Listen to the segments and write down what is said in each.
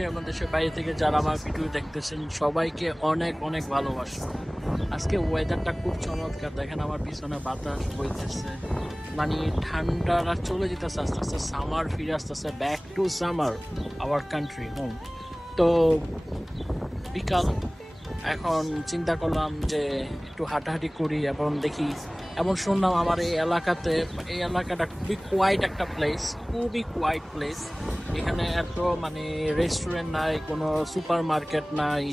দেশে এবং দেশের বাইরে থেকে যারা আমার ভিডিও দেখতেছেন সবাইকে অনেক অনেক ভালোবাসা। আজকে ওয়েদারটা খুব চমৎকার, দেখেন আমার পিছনে বাতাস বইতেছে, মানে ঠান্ডাটা চলে যেতেছে আস্তে আস্তে, সামার ফিরে আসতেছে, back to summer our country home. তো বিকাল, এখন চিন্তা করলাম যে একটু হাঁটাহাঁটি করি এবং দেখি, এমন শুনলাম আমার এই এলাকাটা খুবই কোয়াইট একটা প্লেস, খুবই কোয়াইট প্লেস। এখানে এত মানে রেস্টুরেন্ট নাই, কোনো সুপার মার্কেট নাই,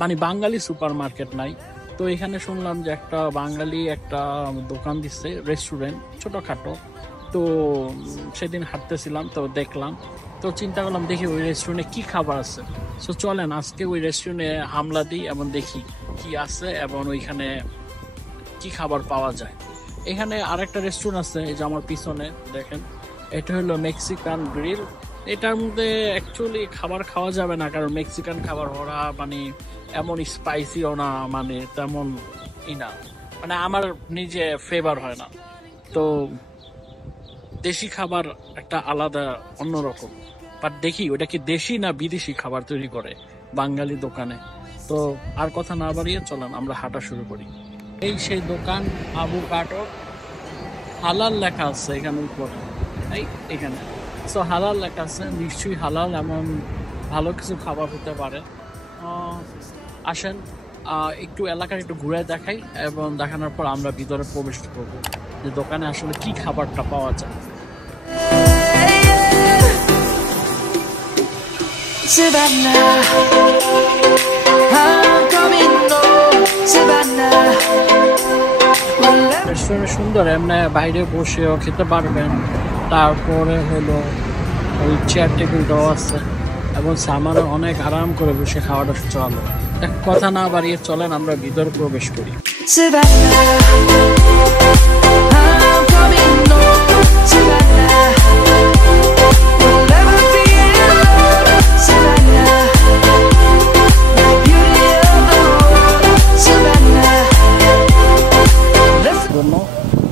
মানে বাঙালি সুপার মার্কেট নাই। তো এখানে শুনলাম যে একটা বাঙালি একটা দোকান দিচ্ছে, রেস্টুরেন্ট ছোটোখাটো। তো সেদিন হাঁটতেছিলাম তো দেখলাম, তো চিন্তা করলাম দেখি ওই রেস্টুরেন্টে কি খাবার আছে। সো চলেন আজকে ওই রেস্টুরেন্টে হামলা দিই এবং দেখি কি আছে এবং ওইখানে কি খাবার পাওয়া যায়। এখানে আরেকটা রেস্টুরেন্ট আছে, এই যে আমার পিছনে দেখেন, এটা হলো মেক্সিকান গ্রিল। এটার মধ্যে অ্যাকচুয়ালি খাবার খাওয়া যাবে না, কারণ মেক্সিকান খাবার ওরা মানে এমন স্পাইসিও না, মানে তেমন না, মানে আমার নিজে ফেভার হয় না। তো দেশি খাবার একটা আলাদা অন্যরকম, বাট দেখি ওটা কি দেশি না বিদেশি খাবার তৈরি করে বাঙালি দোকানে। তো আর কথা না বাড়িয়ে চলেন আমরা হাঁটা শুরু করি। এই সেই দোকান, আভোকাডো, হালাল লেখা আছে এখানে উপরে, এখানে। সো হালাল লেখা আছে, নিশ্চয়ই হালাল, এমন ভালো কিছু খাবার হতে পারে। আসেন একটু এলাকার একটু ঘুরে দেখাই এবং দেখানোর পর আমরা ভিতরে প্রবেশ করবো যে দোকানে আসলে কি খাবারটা পাওয়া যায়। রেস্টুরেন্ট সুন্দর, এমনি বাইরে বসেও খেতে পারবেন। তারপরে হলো ওই চেয়ার টেবিলটাও আছে এবং সামানে অনেক আরাম করে বসে খাওয়াটা চলে। এক কথা না বাড়িয়ে চলেন আমরা ভিতরে প্রবেশ করি।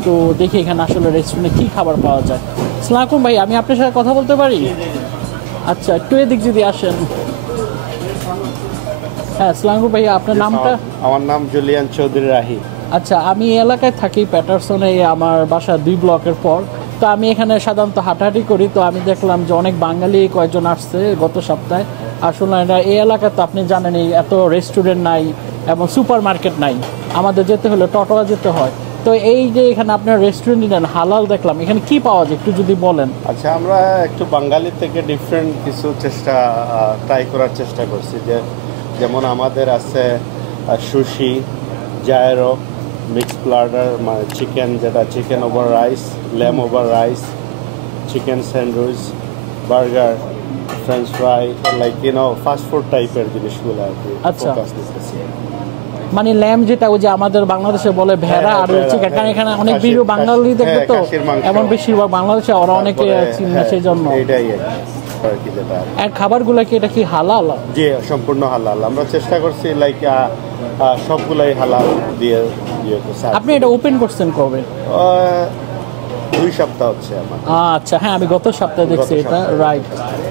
তো দেখি এখানে আসলে রেস্টুরেন্টে কি খাবার পাওয়া যায়। আসসালামু আলাইকুম ভাই, আমি আপনার সাথে কথা বলতে পারি? আচ্ছা, একটু এদিক যদি আসেন। হ্যাঁ, আসসালামু আলাইকুম ভাইয়া, আপনার নামটা? আমার নাম জুলিয়ান চৌধুরী রাহি। আচ্ছা, আমি এই এলাকায় থাকি, প্যাটারসনে, আমার বাসা 2 ব্লকের পর। তো আমি এখানে সাধারণত হাঁটাহাঁটি করি, তো আমি দেখলাম যে অনেক বাঙালি কয়েকজন আসছে গত সপ্তাহে। আসলে এই এলাকায় তো আপনি জানেন এই এত রেস্টুরেন্ট নাই এবং সুপার মার্কেট নাই, আমাদের যেতে হলে টোটোয়া যেতে হয়। তো এই যে এখানে আপনার রেস্টুরেন্ট নিলেন, হালাল দেখলাম, এখানে কি পাওয়া যায় একটু যদি বলেন। আচ্ছা, আমরা একটু বাঙালি থেকে ডিফারেন্ট কিছু ট্রাই করার চেষ্টা করছি, যেমন আমাদের আছে সুশি, জায়রো, মিক্স প্লাটার, মানে চিকেন, যেটা chicken over rice, lamb over rice, chicken sandwich, burger, French fry, like fast food টাইপের জিনিসগুলো আর কি ফোকাস দিতেছি। মানে ল্যাম্প যেটা ওই যে আমাদের বাংলাদেশে বলে ভেড়া আর চিকেন, কারণ এখানে অনেক ভিডিও বাঙালি দেখবে, তো এমন বেশিরভাগ বাংলাদেশে ওরা অনেকে চিনে, সেই জন্য এইটাই আর কি। যেটা আর খাবারগুলো কি এটা কি হালাল? জি, সম্পূর্ণ হালাল। আমরা চেষ্টা করছি লাইক সবগুলাই হালাল দিয়ে। আপনি এটা ওপেন করছেন কবে? 2 সপ্তাহ হচ্ছে আমার। আচ্ছা, হ্যাঁ, আমি গত সপ্তাহে দেখছি এটা, রাইট।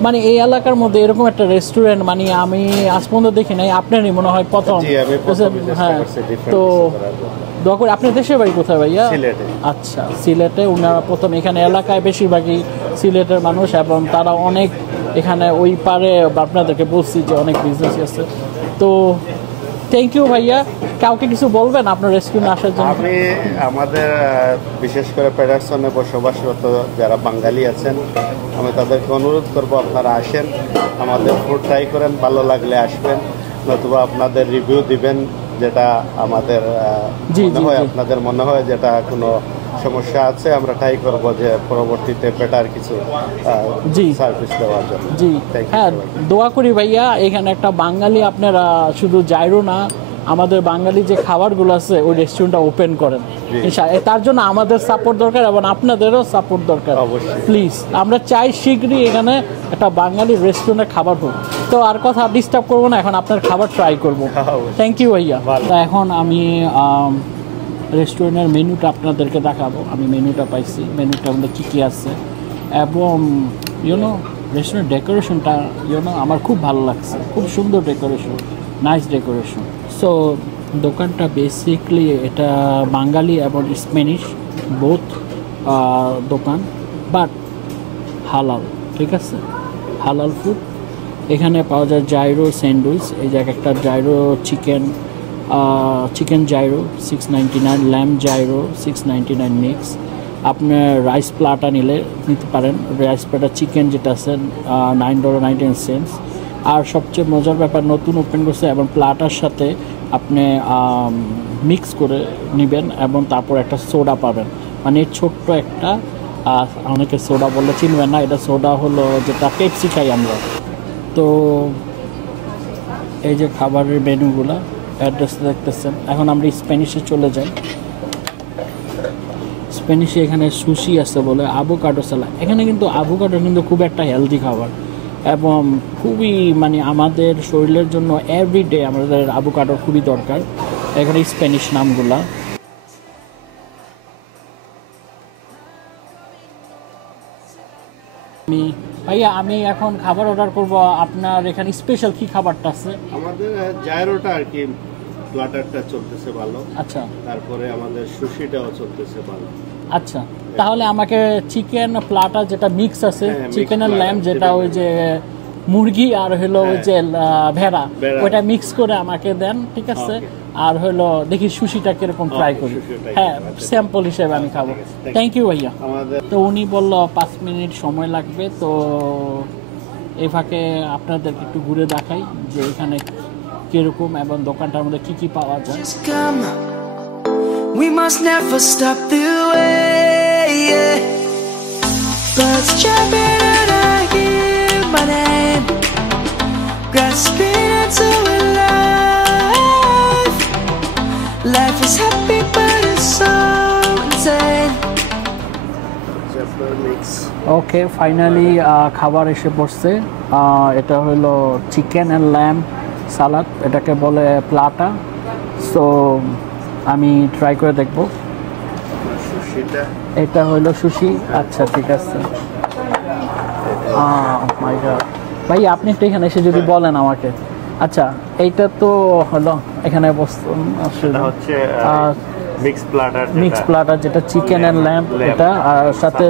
মানে এই এলাকার মধ্যে এরকম একটা রেস্টুরেন্ট মানে আমি আজ পর্যন্ত দেখি নাই, আপনারই মনে হয় প্রথম। হ্যাঁ, তো দোয়া করে। আপনার দেশের বাড়ি কোথায় ভাইয়া? সিলেটে। আচ্ছা, সিলেটে ওনারা প্রথম। এখানে এলাকায় বেশিরভাগই সিলেটের মানুষ এবং তারা অনেক এখানে ওই পারে আপনাদেরকে বলছি যে অনেক বিজনেস আছে। তো থ্যাংক ইউ ভাইয়া। কাউকে কিছু বলবেন আপনার রেস্টুরেন্টে আসার জন্য? আমি আমাদের বিশেষ করে প্যাটারসনে বসবাসরত যারা বাঙালি আছেন, আমি তাদেরকে অনুরোধ করব আপনারা আসেন, আমাদের ফুড ট্রাই করেন, ভালো লাগলে আসবেন, নতুবা আপনাদের রিভিউ দিবেন, যেটা আমাদের আপনাদের মনে হয় যেটা কোনো সমস্যা আছে, আমরা ট্রাই করব যে পরবর্তীতে বেটার কিছু সার্ভিস দেওয়ার জন্য। জি, হ্যাঁ, দোয়া করি ভাইয়া। এখানে একটা বাঙালি আপনারা শুধু জাইরো না, আমাদের বাঙালি যে খাবারগুলো আছে ওই রেস্টুরেন্টটা ওপেন করেন। তার জন্য আমাদের সাপোর্ট দরকার এবং আপনাদেরও সাপোর্ট দরকার, প্লিজ। আমরা চাই শীঘ্রই এখানে একটা বাঙালি রেস্টুরেন্টে খাবার হোক। তো আর কথা ডিস্টার্ব করবো না, এখন আপনার খাবার ট্রাই করবো। থ্যাংক ইউ ভাইয়া। এখন আমি রেস্টুরেন্টের মেনুটা আপনাদেরকে দেখাবো। আমি মেনুটা পাইছি, মেনুটার মধ্যে কী কী আছে এবং রেস্টুরেন্ট ডেকোরেশনটা আমার খুব ভালো লাগছে, খুব সুন্দর ডেকোরেশন, নাইস ডেকোরেশন। সো দোকানটা বেসিকলি এটা বাঙালি এবং স্প্যানিশ বোথ দোকান, বাট হালাল, ঠিক আছে, হালাল ফুড। এখানে পাওয়া যায় জাইরো স্যান্ডউইচ, এই যে একটা gyro chicken gyro 699, lamb gyro 699 mix. আপনার রাইস প্লাটা নিতে পারেন, রাইস প্লাটা চিকেন যেটা আছে $9.99। আর সবচেয়ে মজার ব্যাপার, নতুন ওপেন করছে এবং প্লাটার সাথে আপনি মিক্স করে নেবেন এবং তারপর একটা সোডা পাবেন, মানে ছোট্ট একটা, অনেকে সোডা বললে চিনবেন না, এটা সোডা হলো যেটা পেপসি খাই আমরা। তো এই যে খাবারের মেনুগুলো, অ্যাড্রেস দেখতেছেন। এখন আমরা স্প্যানিশে চলে যাই। স্প্যানিশে এখানে সুশি আছে বলে, আভোকাডো সালাদ। এখানে কিন্তু আভোকাডো কিন্তু খুব একটা হেলদি খাবার এবং খুবই মানে আমাদের শরীরের জন্য এভরিডে আমাদের আভোকাডো খুবই দরকার। এখানে স্প্যানিশ নামগুলা। ভাইয়া আমি এখন খাবার অর্ডার করব, আপনার এখানে স্পেশাল কি খাবারটা আছে? আমাদের জায়রোটা আর কি প্লাটারটা চলতেছে ভালো। আচ্ছা, তারপরে আমাদের সুশিটাও চলতেছে ভালো। আচ্ছা, তাহলে আমাকে চিকেন প্লাটা যেটা মিক্স আছে, চিকেন আর ল্যাম্ব যেটা ওই যে মুরগি আর হলো ওই যে ভেড়া, ওইটা মিক্স করে আমাকে দেন, ঠিক আছে। আর হলো দেখি সুশিটা কিরকম ট্রাই করি, হ্যাঁ স্যাম্পল হিসেবে আমি খাবো। থ্যাংক ইউ ভাইয়া। তো উনি বললো 5 মিনিট সময় লাগবে, তো এই ফাঁকে আপনাদেরকে একটু ঘুরে দেখাই যে এখানে কিরকম এবং দোকানটার মধ্যে কি কি পাওয়া যায়। We must never stop the way, yeah. Birds chirping and I hear my name, grasping into a life. Life is happy but it's so insane. Okay, finally খাবার এসে পড়ছে। এটা হলো চিকেন অ্যান্ড ল্যাম্ব সালাদ, এটাকে বলে প্লাটা। সো আমি try করে দেখব। এটা হলো সুশি, আচ্ছা ঠিক আছে। মাই গড ভাই, আপনি একটু এখানে এসে যদি বলেন আমাকে। আচ্ছা, এইটা তো হলো এখানে হচ্ছে মিক্স প্লাটার যেটা চিকেন অ্যান্ড ল্যাম্ব, এটা আর সাথে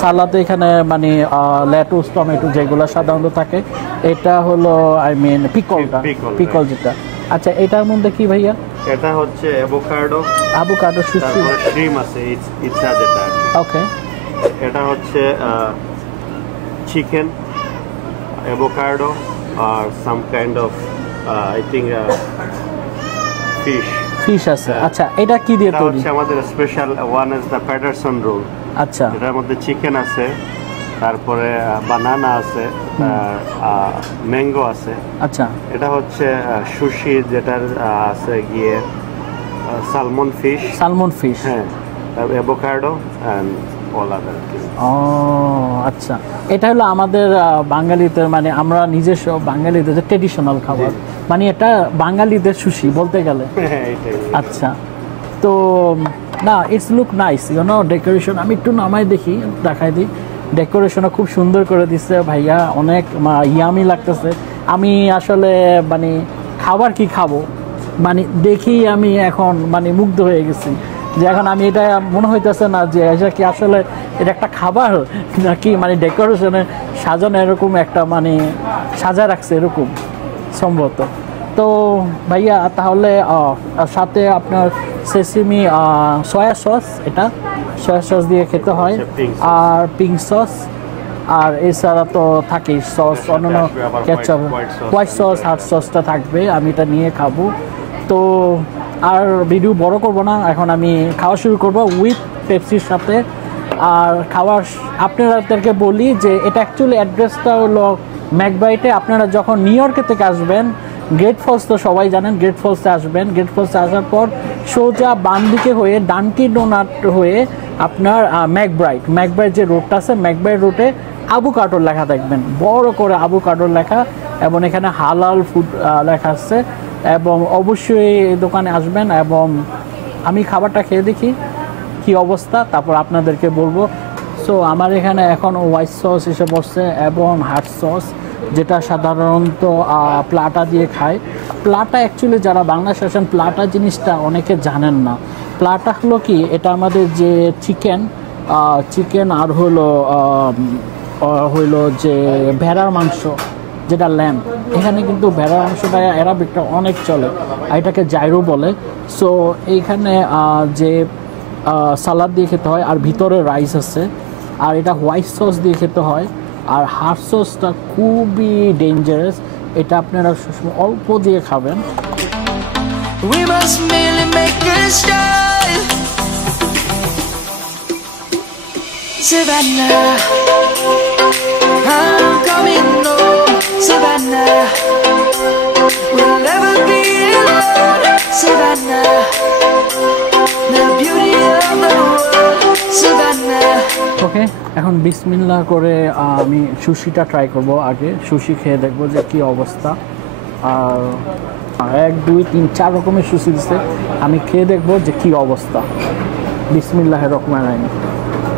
সালাদে এখানে মানে লেটুস টমেটো যেগুলো সাধারণত থাকে। এটা হলো আই মিন পিকল যেটা। আচ্ছা, এটার মধ্যে কি ভাইয়া? এটা হচ্ছে আভোকাডো সুশি, শ্রিম আছে ইচ্ছা যেটা। ওকে, এটা হচ্ছে চিকেন, অ্যাভোকাডো আর some kind of I think fish আছে। আচ্ছা, এটা কি দিয়ে তৈরি? হচ্ছে আমাদের special one is the Patterson roll. আচ্ছা, এটার মধ্যে চিকেন আছে, তারপরে বানানা আছে, ম্যাঙ্গো আছে। আচ্ছা, এটা হচ্ছে সুশি যেটার আছে গিয়ে সালমন ফিশ, হ্যাঁ, অ্যাভোকাডো এন্ড অল আদার। ও আচ্ছা, এটা হলো আমাদের বাঙালিদের মানে আমরা নিজস্ব বাঙালিদের যে ট্রেডিশনাল খাবার, মানে এটা বাঙালিদের সুশি বলতে গেলে। আচ্ছা, তো না ইটস লুক নাইস ডেকোরেশন। আমি একটু নামাই দেখাই দিই। ডেকোরেশনও খুব সুন্দর করে দিচ্ছে ভাইয়া, অনেক ইয়ামি লাগতেছে। আমি আসলে মানে খাবার কি খাবো মানে দেখি আমি এখন মানে মুগ্ধ হয়ে গেছি যে এখন আমি এটা মনে হইতেছে না যে এটা কি আসলে এটা একটা খাবার নাকি মানে ডেকোরেশনে সাজানো এরকম একটা মানে সাজায় রাখছে এরকম সম্ভবত। তো ভাইয়া তাহলে সাথে আপনার সেসিমি সয়া সস, এটা সয়া সস দিয়ে খেতে হয়, আর পিঙ্ক সস, আর এছাড়া তো থাকেই সস, অন্যান্য কেচাপ, হোয়াইট সস, হাট সসটা থাকবে। আমি এটা নিয়ে খাবো। তো আর ভিডিও বড় করব না, এখন আমি খাওয়া শুরু করব উইথ পেপসির সাথে। আর খাওয়ার আপনাদেরকে বলি যে এটা অ্যাকচুয়ালি অ্যাড্রেসটা হলো ম্যাকব্রাইটে। আপনারা যখন নিউ ইয়র্কে থেকে আসবেন, গ্রেট ফলস তো সবাই জানেন, গ্রেট ফলসে আসবেন। গ্রেট ফলসে আসার পর সোজা বাম দিকে হয়ে ডানকিন ডোনাট হয়ে আপনার ম্যাকব্রাইট যে রোডটা আছে, ম্যাকব্রাইট রোডে আভোকাডোর লেখা দেখবেন, বড় করে আভোকাডোর লেখা, এবং এখানে হালাল ফুড লেখা আছে। এবং অবশ্যই এই দোকানে আসবেন এবং আমি খাবারটা খেয়ে দেখি কি অবস্থা, তারপর আপনাদেরকে বলবো। সো আমার এখানে এখন হোয়াইট সস এসে পড়ছে এবং হাট সস, যেটা সাধারণত প্লাটা দিয়ে খায়। প্লাটা অ্যাকচুয়ালি যারা বাংলাদেশে আসেন প্লাটা জিনিসটা অনেকে জানেন না। প্লাটা হলো কি, এটা আমাদের যে চিকেন আর হইলো যে ভেড়ার মাংস, যেটা ল্যাম্প। এখানে কিন্তু ভেড়ার মাংসটা অ্যারাবিকটা অনেক চলে, আর এটাকে জাইরো বলে। সো এইখানে যে সালাদ দিয়ে খেতে হয়, আর ভিতরে রাইস আছে, আর এটা হোয়াইট সস দিয়ে খেতে হয়। আর হাট সসটা খুবই ডেঞ্জারাস, এটা আপনারা অল্প দিয়ে খাবেন। We must merely make a start. Savannah, I'm coming home. Savannah, we'll never be alone. Savannah, the beauty of the world. Savannah. ওকে, এখন বিসমিল্লাহ করে আমি সুশিটা ট্রাই করব। আগে সুশি খেয়ে দেখবো যে কী অবস্থা। আর 1 2 3 4 রকমের সুশি দিচ্ছে, আমি খেয়ে দেখবো যে কী অবস্থা। বিসমিল্লাহির রহমানির রহিম।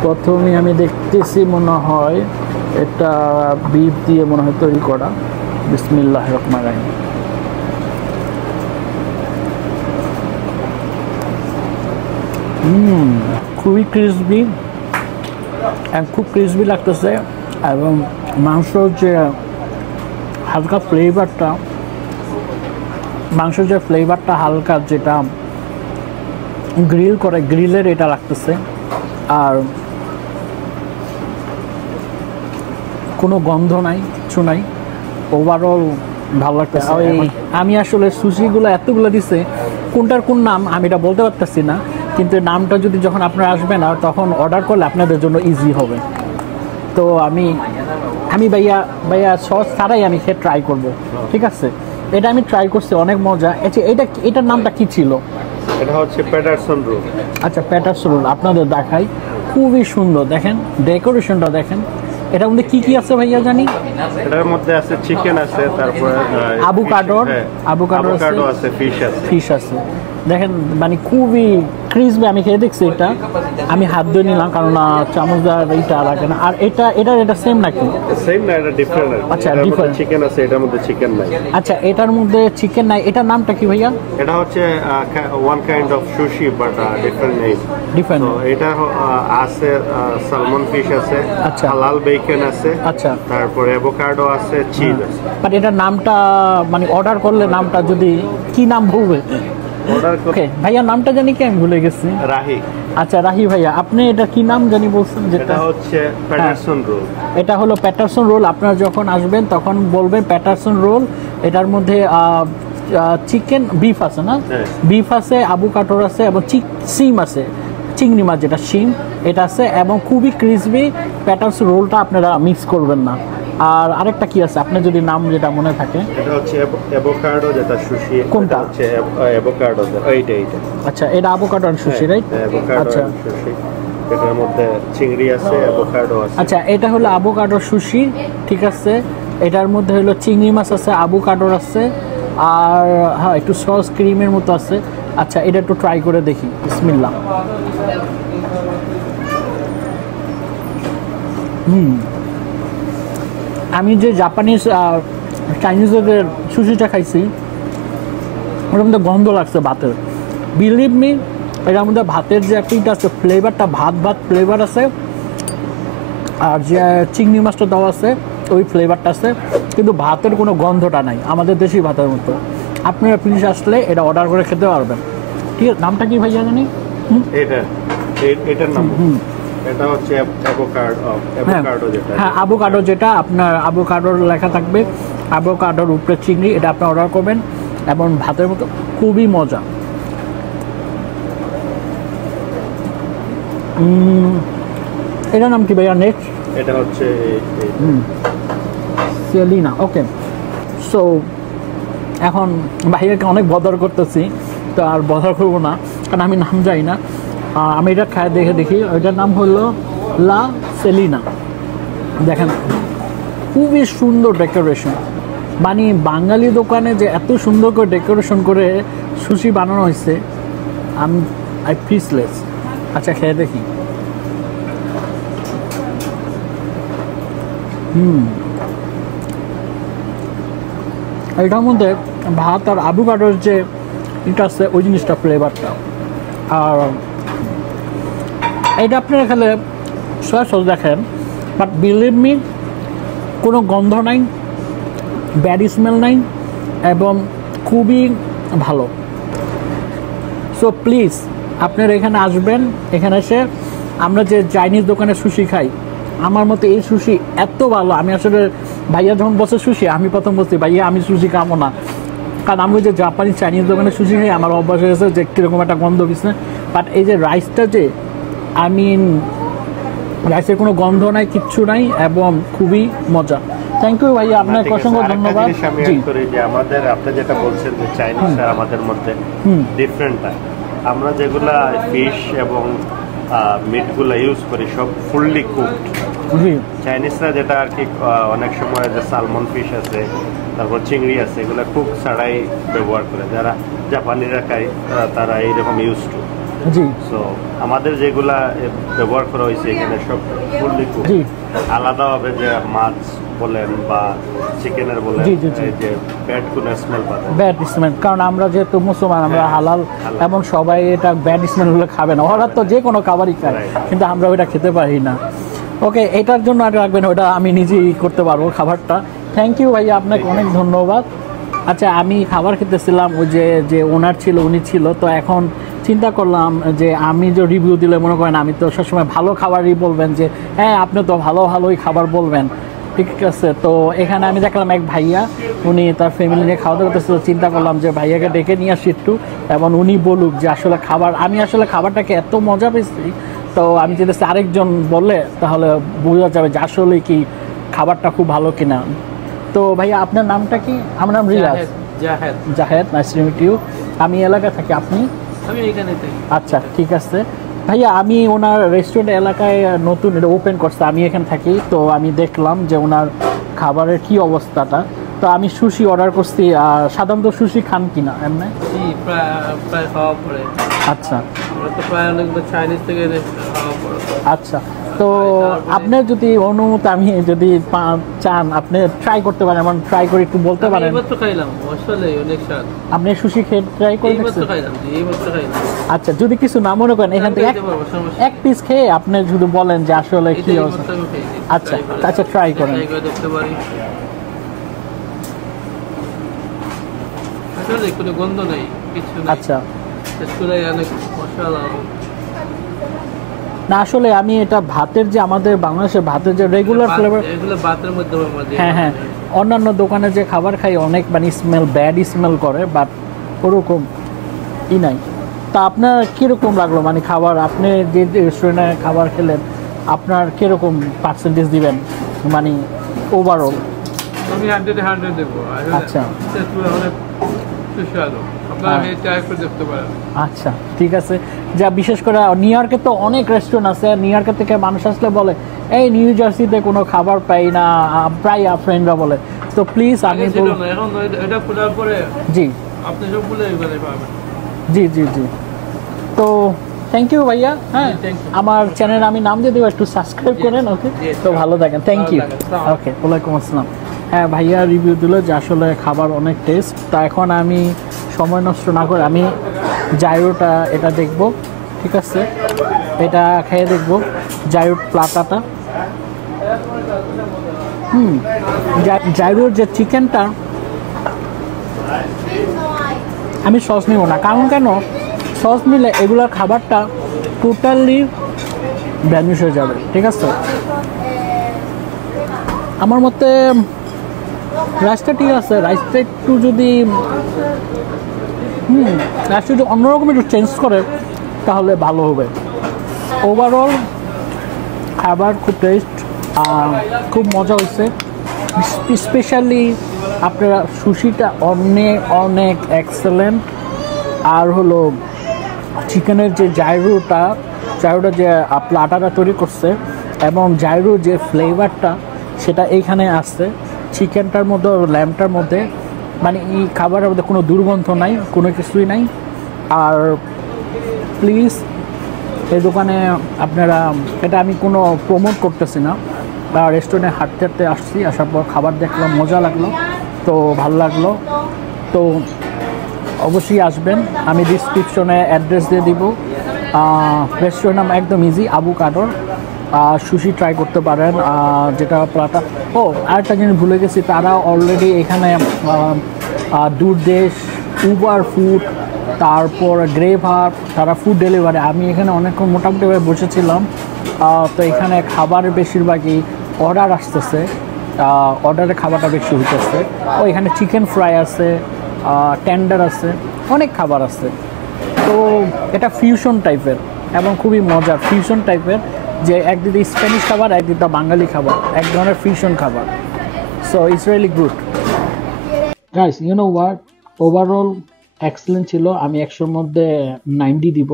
প্রথমে আমি দেখতেছি মনে হয় এটা বিফ দিয়ে মনে হয় তৈরি করা। বিসমিল্লাহির রহমানির রহিম। খুবই ক্রিসপি, খুব ক্রিসপি লাগতেছে, এবং মাংসর যে হালকা ফ্লেভারটা, মাংসের যে ফ্লেভারটা হালকা, যেটা গ্রিল করে গ্রিলের এটা লাগতেছে। আর কোনো গন্ধ নাই, কিছু নাই, ওভারঅল ভালো লাগতেছে। আমি আসলে সুশিগুলো এতগুলো দিছে, কোনটার কোন নাম আমি এটা বলতে পারতেছি না, কিন্তু নামটা যদি যখন আপনারা আসবেন আর তখন অর্ডার করলে আপনাদের জন্য ইজি হবে। তো আমি ভাইয়া সস ছাড়াই আমি খেয়ে ট্রাই করব, ঠিক আছে? এটা আমি ট্রাই করছি, অনেক মজা। আচ্ছা, এটার নামটা কি ছিল? এটা হচ্ছে প্যাটারসন রোল। আচ্ছা, প্যাটারসন রোল আপনাদের দেখাই, খুবই সুন্দর। দেখেন ডেকোরেশনটা দেখেন। এটার মধ্যে কি কি আছে ভাইয়া জানি? এটার মধ্যে আছে চিকেন আছে, তারপরে আভোকাডো আছে, ফিশ আছে। দেখেন মানে খুবই ক্রিসপি। আমি খেয়ে দেখছি, এটা আমি হাত ধুয়ে নিলাম কারণ চামচ দেওয়ার এইটা লাগে না। আর এটা সেম নাকি? সেম না, এটা ডিফারেন্ট। আচ্ছা, ডিফারেন্ট। চিকেন আছে, এটার মধ্যে চিকেন নাই। আচ্ছা, এটার মধ্যে চিকেন নাই, এটার নামটা কি ভাইয়া? এটা হচ্ছে one kind of sushi but different name. Different. তো এটা আছে সালমন ফিশ আছে, আচ্ছা, হালাল বেকন আছে, আচ্ছা, তারপরে অ্যাভোকাডো আছে, চিজ আছে। বাট এটার নামটা মানে অর্ডার করলে নামটা যদি কি নাম বলবে? ওকে ভাইয়া, নামটা জানি কি আমি ভুলে গেছি। রাহি। আচ্ছা, রাহি ভাইয়া, আপনি এটা কি নাম জানি বলছেন? যেটা হচ্ছে প্যাটারসন রোল। এটা হলো প্যাটারসন রোল। আপনারা যখন আসবেন তখন বলবেন প্যাটারসন রোল। এটার মধ্যে চিকেন বিফ আছে না? বিফ আছে, আভোকাডো আছে, এবং সিম আছে, চিংড়ি মাছ যেটা শিম, এটা আছে, এবং খুবই ক্রিসপি। প্যাটারসন রোলটা আপনারা মিক্স করবেন না। আর আরেকটা কি আছে আপনার যদি নাম যেটা মনে থাকে? এটা হচ্ছে অ্যাভোকাডো, যেটা সুশি। কোনটা হচ্ছে অ্যাভোকাডো? এইটা। আচ্ছা, এটা অ্যাভোকাডো আর সুশি, রাইট? আচ্ছা, সুশি। এটার মধ্যে চিংড়ি আছে, অ্যাভোকাডো আছে। আচ্ছা, এটা হলো অ্যাভোকাডো সুশি, ঠিক আছে। এটার মধ্যে হলো চিংড়ি মাছ আছে, অ্যাভোকাডো আছে, আর হ্যাঁ একটু সস ক্রিমের মতো আছে। আচ্ছা, এটা একটু ট্রাই করে দেখি। বিসমিল্লাহ। আমি যে জাপানিজ চাইনিজদের সুশিটা খাইছি, ওটার মধ্যে গন্ধ লাগছে ভাতের। বিলিভ মি, এটার মধ্যে ভাতের যে একটা আছে, ফ্লেভারটা ভাত ফ্লেভার আছে, আর যে চিংড়ি মাছটা দেওয়া আছে ওই ফ্লেভারটা আছে, কিন্তু ভাতের কোনো গন্ধটা নাই, আমাদের দেশি ভাতের মতো। আপনারা প্লিজ আসলে এটা অর্ডার করে খেতে পারবেন। ঠিক আছে, নামটা কি ভাইয়া জানি? এটার নাম এটা হচ্ছে অ্যাভোকাডো, যেটা হ্যাঁ অ্যাভোকাডো, যেটা আপনার অ্যাভোকাডোর লেখা থাকবে, অ্যাভোকাডোর উপরে চিংড়ি, এটা আপনি অর্ডার করবেন, এবং ভাতের মতো খুবই মজা। এটার নাম কি ভাইয়া নেক্সট? এটা হচ্ছে সেলিনা। ওকে, সো এখন ভাইয়াকে অনেক বদর করতেছি, তো আর বদর করবো না কারণ আমি নাম জানি না। আমি এটা খায় দেখি, ওইটার নাম হলো লা সেলিনা। দেখেন খুবই সুন্দর ডেকোরেশন, মানে বাঙালি দোকানে যে এত সুন্দর করে ডেকোরেশন করে সুশি বানানো হয়েছে, আই পিসলেস। আচ্ছা, খেয়ে দেখি। এটার মধ্যে ভাত আর আভোকাডোর যে এটা আছে ওই জিনিসটা ফ্লেভারটা। আর এটা আপনারা খেলে সয়া সস দেখেন, বাট বিলিভ মি কোনো গন্ধ নাই, ব্যাড স্মেল নাই এবং খুবই ভালো। সো প্লিজ আপনারা এখানে আসবেন, এখানে এসে আমরা যে চাইনিজ দোকানে সুশি খাই, আমার মতে এই সুশি এত ভালো। আমি আসলে ভাইয়া যখন বসে সুশি, আমি প্রথম বলছি ভাইয়া আমি সুশি খাবো না, কারণ আমি যে জাপানি চাইনিজ দোকানে সুশি খাই আমার অভ্যাস হয়ে গেছে যে কীরকম একটা গন্ধ কিছু না। বাট এই যে রাইসটা যে রাইসের কোনো গন্ধ নাই, কিচ্ছু নাই এবং খুবই মজা। থ্যাংক ইউ ভাইয়া, আপনাকে অসংখ্য ধন্যবাদ। আমি জি, অ্যাড করি যে আমাদের আপনি যেটা বলছেন যে চাইনিজ আর আমাদের মধ্যে ডিফারেন্টটা, আমরা যেগুলা ফিশ এবং মিটগুলো ইউজ করি সব ফুললি কুকড। জি, চাইনিজরা যেটা আর কি অনেক সময় যে সালমন ফিশ আছে, তারপর চিংড়ি আছে, এগুলো কুক ছাড়াই ব্যবহার করে। যারা জাপানিরা খায় তারা এইরকম ইউজ টু। জি, সো আমাদের যেগুলা ব্যবহার করা হয়েছে এখানে সব ফুললি কুক। জি, আলাদাভাবে যে মাছ বলেন বা চিকেনের বলেন, জি, জি, জি। এই যে ব্যাড কোনো স্মেল পাবে না। ব্যাড স্মেল, কারণ আমরা যেহেতু মুসলমান, আমরা হ্যাঁ, হালাল হালাল। এবং সবাই এটা ব্যাড স্মেলগুলো খাবে না। ওরা তো যে কোনো খাবারই খায়, Right. কিন্তু আমরা ওইটা খেতে পারি না। ওকে, এটার জন্য আর রাখবেন, ওটা আমি নিজেই করতে পারবো খাবারটা। থ্যাংক ইউ ভাইয়া, আপনাকে অনেক ধন্যবাদ। আচ্ছা, আমি খাবার খেতেছিলাম, ওই যে ওনার ছিল, উনি ছিল, তো এখন চিন্তা করলাম যে আমি যে রিভিউ দিলে মনে করেন আমি তো সবসময় ভালো খাবারই বলবেন, যে হ্যাঁ আপনি তো ভালোই খাবার বলবেন, ঠিক আছে। তো এখানে আমি দেখলাম এক ভাইয়া, উনি তার ফ্যামিলি নিয়ে খাওয়া দাওয়া করতেছিল। চিন্তা করলাম যে ভাইয়াকে ডেকে নিয়ে আসি একটু, এবং উনি বলুক যে আসলে আমি আসলে খাবারটাকে এত মজা পেয়েছি। তো আমি চিন্তা আরেকজন বললে তাহলে বোঝা যাবে যে আসলে কি খাবারটা খুব ভালো কিনা। তো ভাইয়া আপনার নামটা কি? আমার নাম Riaz. Zahed, nice to meet you. আমি এলাকায় থাকি, আপনি? আমি এখানে থাকি। আচ্ছা, ঠিক আছে ভাইয়া, আমি ওনার রেস্টুরেন্ট এলাকায় নতুন এটা ওপেন করছে, আমি এখানে থাকি। তো আমি দেখলাম যে ওনার খাবারের কি অবস্থাটা। তো আমি সুশি অর্ডার করছি। সাধারণত সুশি খান কিনা এমনি? জি, প্রায় খাওয়া পড়ে। আচ্ছা আমরা তো প্রায় অনেকবার চাইনিজ থেকে খাওয়া পড়ে। আচ্ছা, তো আপনার যদি অনুমতি, আমি যদি চান আপনি ট্রাই করতে পারেন, এমন ট্রাই করে একটু বলতে পারেন। এইবার তো খাইলাম, আসলে অনেক স্বাদ। আপনি সুশি খেয়ে ট্রাই করে এইবার তো দেখছেন? খাইলাম, জি এইবার তো খাইলাম। আচ্ছা, যদি কিছু না মনে করেন, এখান থেকে খাইতে পারবো, সমস্যা এক পিস খেয়ে আপনি শুধু বলেন যে আসলে নেই। কি এইটা অবস্থা। এইবার তো আমি খাইছি। আচ্ছা, আচ্ছা, try করেন। ট্রাই করে দেখতে পারি। আসলে কোনো গন্ধ নেই, কিছু নেই। আচ্ছা, চুলাই অনেক মশলা। না আসলে আমি এটা ভাতের যে আমাদের বাংলাদেশের ভাতের যে রেগুলার ফ্লেভার, এগুলো ভাতের মধ্যে আমাদের। হ্যাঁ হ্যাঁ, অন্যান্য দোকানে যে খাবার খাই অনেক স্মেল, ব্যাড স্মেল করে, বাট ওরকম নাই। তা আপনার কীরকম লাগলো খাবার? আপনি যে রেস্টুরেন্টে খাবার খেলেন, আপনার কীরকম পার্সেন্টেজ দিবেন ওভারঅল? আমি 100 দেবো। আচ্ছা। অনেক সুস্বাদু, আপনারা ট্রাই করে দেখতে পারেন। আচ্ছা, ঠিক আছে। যা বিশেষ করে নিউ ইয়র্কে তো অনেক রেস্টুরেন্ট আছে, নিউ ইয়র্কের থেকে মানুষ আসলে বলে এই নিউ জার্সিতে কোনো খাবার পাই না, প্রায় ফ্রেন্ডরা বলে। তো প্লিজ আমি ছিল না, এখন এটা খোলার পরে জি আপনি সবগুলো এবারে পাবেন। জি জি জি। তো থ্যাংক ইউ ভাইয়া। হ্যাঁ, thank you. আমার চ্যানেল আমি নাম দিয়ে দেবো, একটু সাবস্ক্রাইব করেন। ওকে, তো ভালো থাকেন। Thank you. ভালো থাকেন। ওকে, ওয়ালাইকুম আসসালাম। হ্যাঁ, ভাইয়া রিভিউ দিল যে আসলে খাবার অনেক টেস্ট। তা এখন আমি সময় নষ্ট না করে আমি জাইরোটা এটা দেখব, ঠিক আছে, এটা খেয়ে দেখব জাইরো প্লাটাটা। জাইরোর যে চিকেনটা, আমি সস নিব না, কারণ কেন সস নিলে এগুলোর খাবারটা টোটালি ভ্যানিশ হয়ে যাবে, ঠিক আছে। আমার মতে রাইসটা ঠিক আছে, রাইসটা একটু যদি রাইসটা যদি অন্যরকম একটু চেঞ্জ করে তাহলে ভালো হবে। ওভারঅল খাবার খুব টেস্ট, খুব মজা হয়েছে। স্পেশালি আপনারা সুশিটা অনেক অনেক এক্সেলেন্ট। আর হলো চিকেনের যে জাইরোটা যে প্লাটাটা তৈরি করছে, এবং জাইরো যে ফ্লেভারটা সেটা এইখানে আসছে চিকেনটার মধ্যে, ল্যাম্পটার মধ্যে। এই খাবারের মধ্যে কোনো দুর্গন্ধ নাই, কোনো কিছুই নাই। আর প্লিজ এই দোকানে আপনারা, এটা আমি কোনো প্রমোট করতেছি না, রেস্টুরেন্টে হাঁটতে হাঁটতে আসছি, আসার পর খাবার দেখলাম, মজা লাগলো, তো ভালো লাগলো। তো অবশ্যই আসবেন, আমি ডিসক্রিপশনে অ্যাড্রেস দিয়ে দিব। রেস্টুরেন্ট নাম একদম ইজি, আবু কাদর। সুশি ট্রাই করতে পারেন, যেটা প্লাটা। ও আরেকটা জিনিস ভুলে গেছি, তারা অলরেডি এখানে দূরদেশ, উবার ফুড, তারপর গ্রেভার, তারা ফুড ডেলিভারি। আমি এখানে অনেকক্ষণ মোটামুটি বসেছিলাম, তো এখানে খাবার বেশিরভাগই অর্ডার আসতেছে, অর্ডারে খাবারটা বেশি হইতেছে। ও এখানে চিকেন ফ্রাই আছে, টেন্ডার আছে, অনেক খাবার আছে। তো এটা ফিউশন টাইপের এবং খুবই মজার, ফিউশন টাইপের, যে একদিকে স্প্যানিশ খাবার, একদিকে বাঙালি খাবার, এক ধরনের ফিউশন খাবার। So it's really good guys, you know what, overall excellent ছিল। আমি 100-র মধ্যে 90 দিব,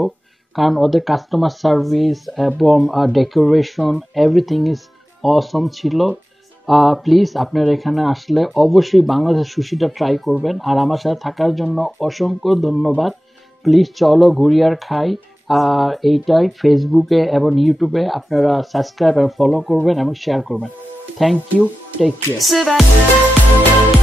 কারণ ওদের কাস্টমার সার্ভিস এবং ডেকোরেশন এভরিথিং ইজ অসম ছিল। প্লিজ আপনারা এখানে আসলে অবশ্যই বাংলাদেশ সুশিটা ট্রাই করবেন। আর আমার সাথে থাকার জন্য অসংখ্য ধন্যবাদ। প্লিজ চলো ঘুরি আর খাই, এইটাই ফেসবুকে এবং ইউটিউবে আপনারা সাবস্ক্রাইব এবং ফলো করবেন এবং শেয়ার করবেন। Thank you, take care. Savannah.